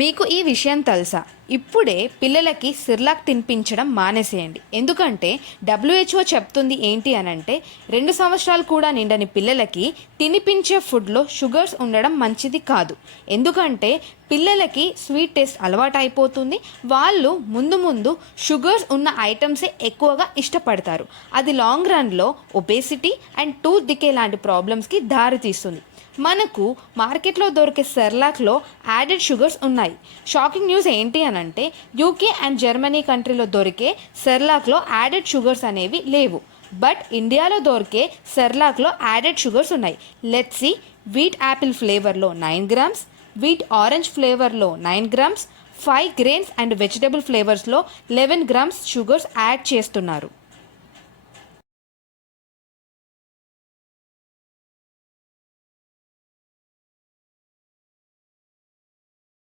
మీకు ఈ విషయం తెలుసా? ఇప్పుడే పిల్లలకి సిర్లాక్ తినిపించడం మానేసేయండి. ఎందుకంటే డబ్ల్యూహెచ్ఓ చెప్తుంది ఏంటి అనంటే 2 సంవత్సరాలు కూడా నిండని పిల్లలకి తినిపించే ఫుడ్లో షుగర్స్ ఉండడం మంచిది కాదు. ఎందుకంటే పిల్లలకి స్వీట్ టేస్ట్ అలవాటు అయిపోతుంది. వాళ్ళు ముందు ముందు షుగర్స్ ఉన్న ఐటమ్సే ఎక్కువగా ఇష్టపడతారు. అది లాంగ్ రన్లో ఒబేసిటీ అండ్ టూత్ డికే లాంటి ప్రాబ్లమ్స్కి దారితీస్తుంది. మనకు మార్కెట్లో దొరికే సెర్లాక్లో యాడెడ్ షుగర్స్ ఉన్నాయి. షాకింగ్ న్యూస్ ఏంటి అనంటే యూకే అండ్ జర్మనీ కంట్రీలో దొరికే సెర్లాక్లో యాడెడ్ షుగర్స్ అనేవి లేవు. బట్ ఇండియాలో దొరికే సెర్లాక్లో యాడెడ్ షుగర్స్ ఉన్నాయి. Let's see. వీట్ యాపిల్ ఫ్లేవర్లో 9 గ్రామ్స్, వీట్ ఆరెంజ్ ఫ్లేవర్లో 9 గ్రామ్స్, 5 గ్రెయిన్స్ అండ్ వెజిటబుల్ ఫ్లేవర్స్లో 11 గ్రామ్స్ షుగర్స్ యాడ్ చేస్తున్నారు.